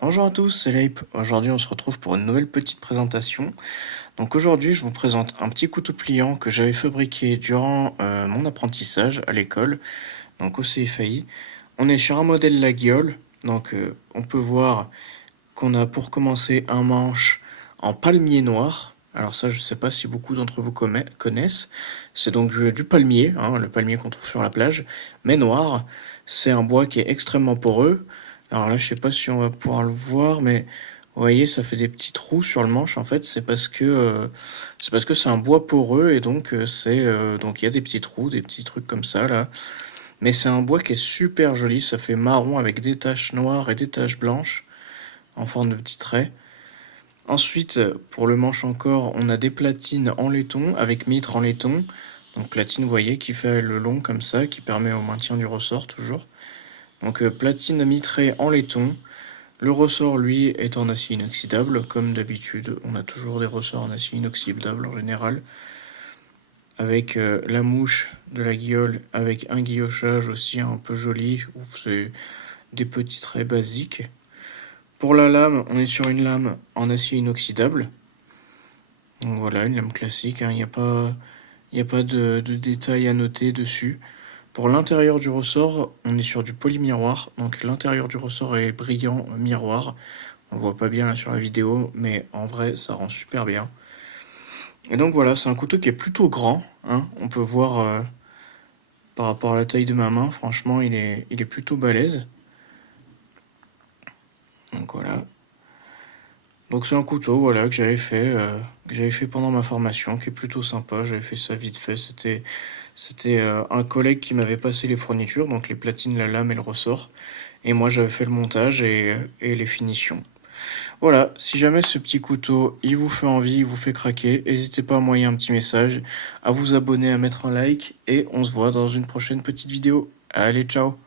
Bonjour à tous, c'est Leip. Aujourd'hui, on se retrouve pour une nouvelle petite présentation. Donc aujourd'hui, je vous présente un petit couteau pliant que j'avais fabriqué durant mon apprentissage à l'école, donc au CFAI. On est sur un modèle Laguiole, donc on peut voir qu'on a pour commencer un manche en palmier noir. Alors ça, je sais pas si beaucoup d'entre vous connaissent. C'est donc du palmier, hein, le palmier qu'on trouve sur la plage, mais noir. C'est un bois qui est extrêmement poreux. Alors là, je sais pas si on va pouvoir le voir, mais vous voyez, ça fait des petits trous sur le manche. En fait, c'est parce que c'est un bois poreux et donc donc il y a des petits trous, des petits trucs comme ça là. Mais c'est un bois qui est super joli. Ça fait marron avec des taches noires et des taches blanches en forme de petits traits. Ensuite, pour le manche encore, on a des platines en laiton avec mitre en laiton. Donc platine, vous voyez, qui fait le long comme ça, qui permet au maintien du ressort toujours. Donc platine mitrée en laiton. Le ressort, lui, est en acier inoxydable, comme d'habitude. On a toujours des ressorts en acier inoxydable en général. Avec la mouche de la guiole, avec un guillochage aussi un peu joli. C'est des petits traits basiques. Pour la lame, on est sur une lame en acier inoxydable. Donc voilà, une lame classique, hein. Il n'y a pas de détails à noter dessus. Pour l'intérieur du ressort, on est sur du polymiroir. Donc l'intérieur du ressort est brillant miroir. On le voit pas bien là sur la vidéo, mais en vrai, ça rend super bien. Et donc voilà, c'est un couteau qui est plutôt grand, hein. On peut voir par rapport à la taille de ma main, franchement, il est plutôt balèze. Donc voilà. Donc c'est un couteau, voilà, que j'avais fait pendant ma formation, qui est plutôt sympa. J'avais fait ça vite fait. C'était un collègue qui m'avait passé les fournitures, donc les platines, la lame et le ressort. Et moi, j'avais fait le montage et les finitions. Voilà, si jamais ce petit couteau, il vous fait envie, il vous fait craquer, n'hésitez pas à m'envoyer un petit message, à vous abonner, à mettre un like, et on se voit dans une prochaine petite vidéo. Allez, ciao!